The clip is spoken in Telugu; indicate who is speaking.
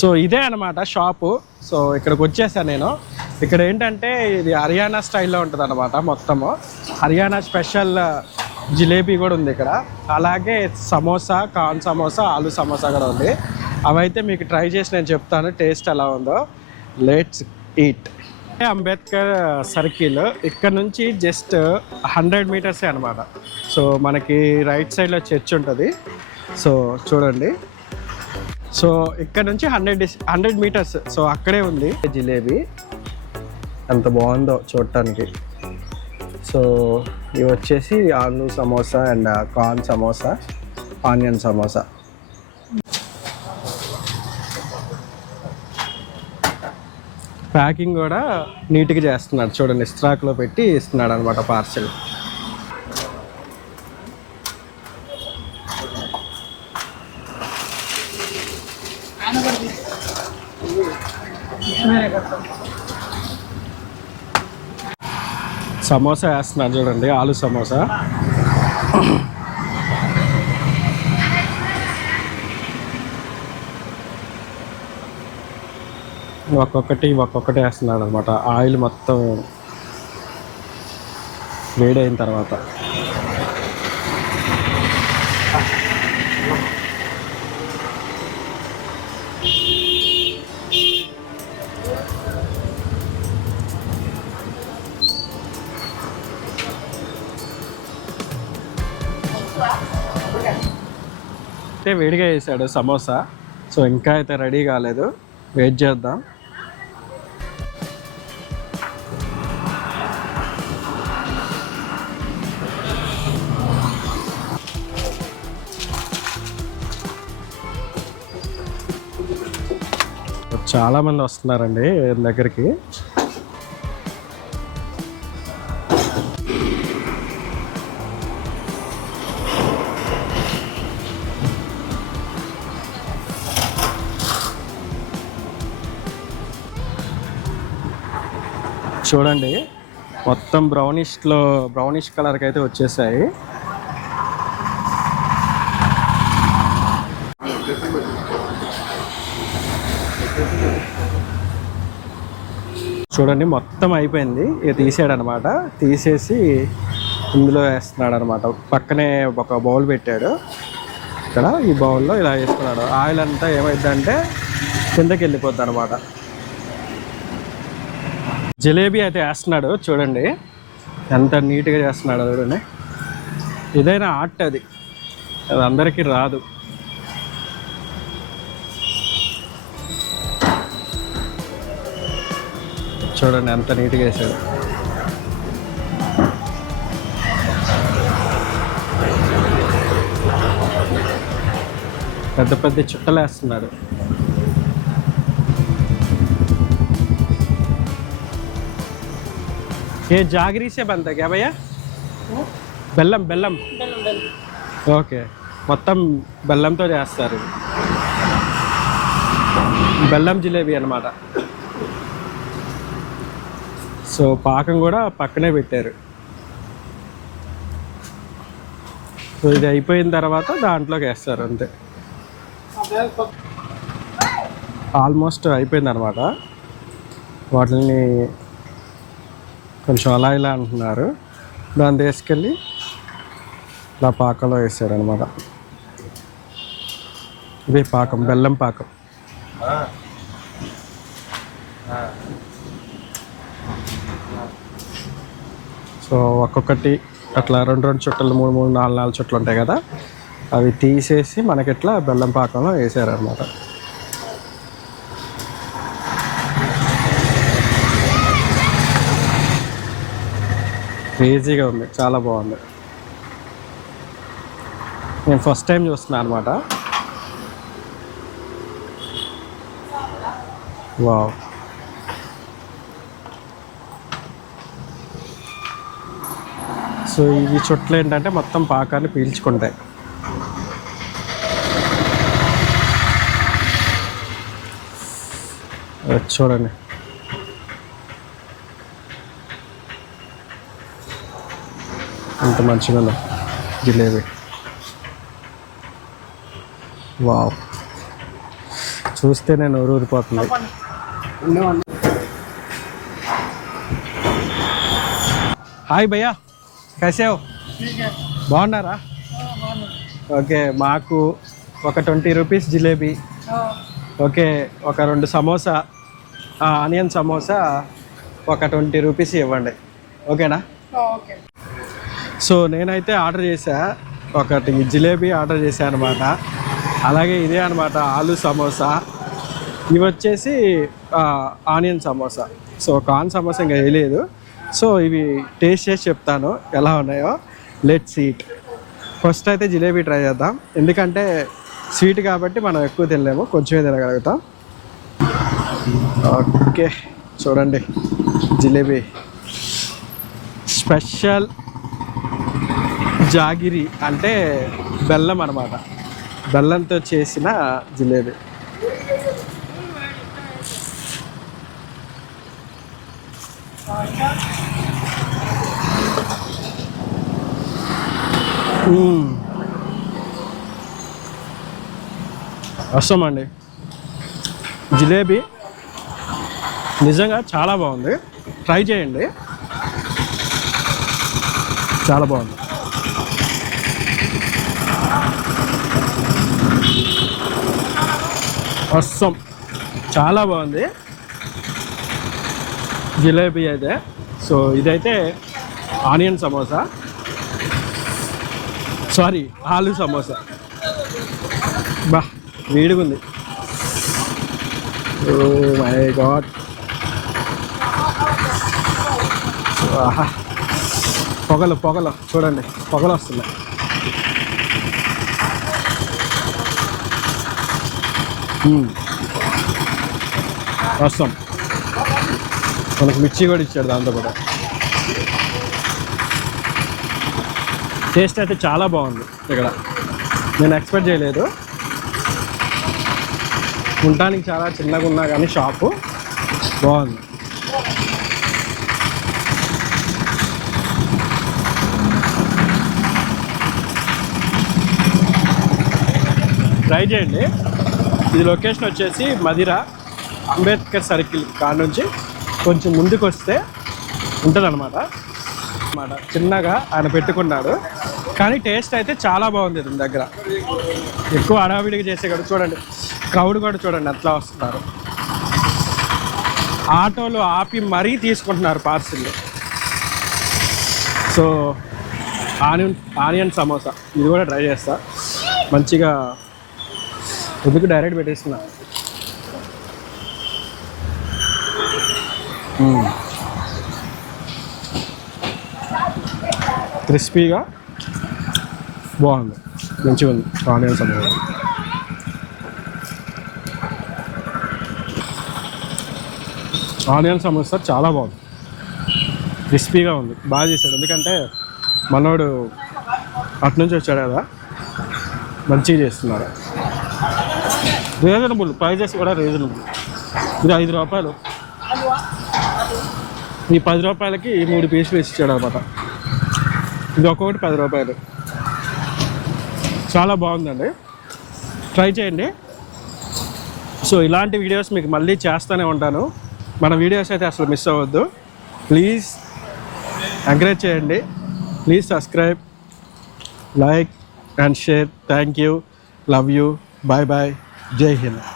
Speaker 1: సో ఇదే అనమాట షాపు సో ఇక్కడికి వచ్చేసాను నేను. ఇక్కడ ఏంటంటే ఇది హర్యానా స్టైల్లో ఉంటుంది అనమాట మొత్తము. హర్యానా స్పెషల్ జిలేబీ కూడా ఉంది ఇక్కడ. అలాగే సమోసా కార్న్ సమోసా ఆలు సమోసా కూడా ఉంది. అవైతే మీకు ట్రై చేసి నేను చెప్తాను టేస్ట్ ఎలా ఉందో. Let's eat Ambedkar circle. ఇక్కడ నుంచి జస్ట్ హండ్రెడ్ మీటర్సే అనమాట సో మనకి రైట్ సైడ్లో చర్చ్ ఉంటుంది. సో చూడండి. సో ఇక్కడ నుంచి హండ్రెడ్ హండ్రెడ్ మీటర్స్. సో అక్కడే ఉంది. జిలేబీ? ఎంత బాగుందో చూడటానికి. సో ఇవి వచ్చేసి aloo samosa and corn samosa onion samosa. Packing కూడా నీట్గా చేస్తున్నాడు. చూడండి స్ట్రాక్లో పెట్టి ఇస్తున్నాడు అనమాట పార్సెల్. సమోసా వేస్తున్నారు చూడండి ఆలు సమోసా. ఒక్కొక్కటి ఒక్కొక్కటి వేస్తున్నాడు అనమాట ఆయిల్ మొత్తం వేడైన తర్వాత. అయితే వేడిగా వేసాడు సమోసా. సో ఇంకా అయితే రెడీ కాలేదు. వెయిట్ చేద్దాం. చాలా మంది వస్తున్నారండి దగ్గరికి. చూడండి. మొత్తం బ్రౌనిష్లో బ్రౌనిష్ కలర్కి అయితే వచ్చేసాయి. చూడండి మొత్తం అయిపోయింది. ఇక తీసాడు అనమాట తీసేసి ఇందులో వేస్తున్నాడు అనమాట పక్కనే ఒక బౌల్ పెట్టాడు. ఇక్కడ ఈ బౌల్లో ఇలా వేసుకున్నాడు ఆయిల్ అంతా ఏమైందంటే కిందకి వెళ్ళిపోద్ది అనమాట జిలేబీ అయితే వేస్తున్నాడు చూడండి. ఎంత నీట్గా చేస్తున్నాడు చూడండి. ఏదైనా ఆర్ట్ అది. అది అందరికీ రాదు. చూడండి ఎంత నీట్గా వేసాడు. పెద్ద పెద్ద చుట్టలు వేస్తున్నాడు. ये जागरी से बनता है क्या भैया బెల్లం బెల్లం ఓకే మొత్తం బెల్లంతో చేస్తారు బెల్లం జిలేబీ అన్నమాట సో పాకం కూడా పక్కనే పెట్టారు సో ఇది అయిపోయిన తర్వాత దాంట్లోకి వేస్తారు అంతే ఆల్మోస్ట్ అయిపోయింది అనమాట వాటిని కొంచెం అలా ఇలా అంటున్నారు. దాన్ని తీసుకెళ్ళి ఇలా పాకంలో వేసాడనమాట ఇది పాకం బెల్లం పాకం. సో ఒక్కొక్కటి అట్లా రెండు రెండు చుట్టలు మూడు మూడు నాలుగు నాలుగు చుట్టలు ఉంటాయి కదా. అవి తీసేసి మనకి ఇట్లా బెల్లం పాకంలో వేసారనమాట క్రేజీగా ఉంది. చాలా బాగుంది. నేను ఫస్ట్ టైం చూస్తున్నాను అనమాట వావ్. సో ఇవి చుట్లు ఏంటంటే మొత్తం పాకాన్ని పీల్చుకుంటాయి. చూడండి. ఎంత మంచిగా జిలేబీ. వావ్. చూస్తే నేను ఊరూరిపోతుంది హాయ్ భయ్యా. కసేవ్ బాగున్నారా? ఓకే మాకు ఒక ట్వంటీ రూపీస్ జిలేబీ. ఓకే ఒక రెండు సమోసా ఆ, ఆనియన్ సమోసా ఒక ట్వంటీ రూపీస్ ఇవ్వండి. ఓకేనా? ఓకే. సో నేనైతే ఆర్డర్ చేశా. ఒకటి జిలేబీ ఆర్డర్ చేశాను అనమాట అలాగే ఇదే అనమాట ఆలు సమోసా. ఇవి వచ్చేసి onion samosa. So corn samosa ఇంకా వేయలేదు. సో ఇవి టేస్ట్ చేసి చెప్తాను ఎలా ఉన్నాయో. లెట్ సీట్ ఫస్ట్ అయితే జిలేబీ ట్రై చేద్దాం. ఎందుకంటే స్వీట్ కాబట్టి మనం ఎక్కువ తినలేము కొంచెమే తినగలుగుతాం. ఓకే చూడండి. జిలేబీ. స్పెషల్ జాగిరి అంటే బెల్లం అనమాట బెల్లంతో చేసిన జిలేబీ. వస్తామండి జిలేబీ నిజంగా చాలా బాగుంది. ట్రై చేయండి. చాలా బాగుంది. రసం చాలా బాగుంది. జిలేబీ అయితే. సో ఇదైతే ఆనియన్ సమోసా. సారీ ఆలు సమోసా. బా వేడిగుంది. Oh my God. ఆహా. పొగలు పొగలు. చూడండి పొగలు వస్తున్నాయి. వస్తాం మనకు మిర్చి కూడా ఇచ్చాడు దాంతో కూడా టేస్ట్ అయితే చాలా బాగుంది ఇక్కడ. నేను ఎక్స్పెక్ట్ చేయలేదు. ఉండటానికి చాలా చిన్నగా ఉన్నా కానీ షాపు బాగుంది. ట్రై చేయండి. ఇది లొకేషన్ వచ్చేసి మదిర అంబేద్కర్ సర్కిల్ కాడ నుంచి కొంచెం ముందుకు వస్తే ఉంటుంది అనమాట చిన్నగా ఆయన పెట్టుకున్నాడు. కానీ టేస్ట్ అయితే చాలా బాగుంది దీని దగ్గర. ఎక్కువ హడావిడిగా చేసే కదా చూడండి. క్రౌడ్ కూడా చూడండి ఎట్లా వస్తున్నారు. ఆటోలు ఆపి మరీ తీసుకుంటున్నారు parcel so onion onion samosa. ఇది కూడా ట్రై చేస్తా. మంచిగా ఎందుకు డైరెక్ట్ పెట్టేస్తున్నా. క్రిస్పీగా బాగుంది. మంచిగా ఉంది. ఆనియన్ సమోసా ఆనియన్ సమోసా చాలా బాగుంది. క్రిస్పీగా ఉంది. బాగా చేశాడు. ఎందుకంటే మనోడు అటు నుంచి వచ్చాడు కదా. మంచిగా చేస్తున్నారు. రీజనబుల్ ప్రైజెస్ కూడా రీజనబుల్. ఇది ఐదు రూపాయలు. ఈ పది రూపాయలకి ఈ మూడు పీసులు ఇచ్చాడు అనమాట ఇది ఒక్కొక్కటి పది రూపాయలు. చాలా బాగుందండి. ట్రై చేయండి. సో ఇలాంటి వీడియోస్ మీకు మళ్ళీ చేస్తూనే ఉంటాను. మన వీడియోస్ అయితే అసలు మిస్ అవ్వద్దు. ప్లీజ్ ఎంకరేజ్ చేయండి. Please subscribe like and share. Thank you. Love you. Bye bye. Jay Hind.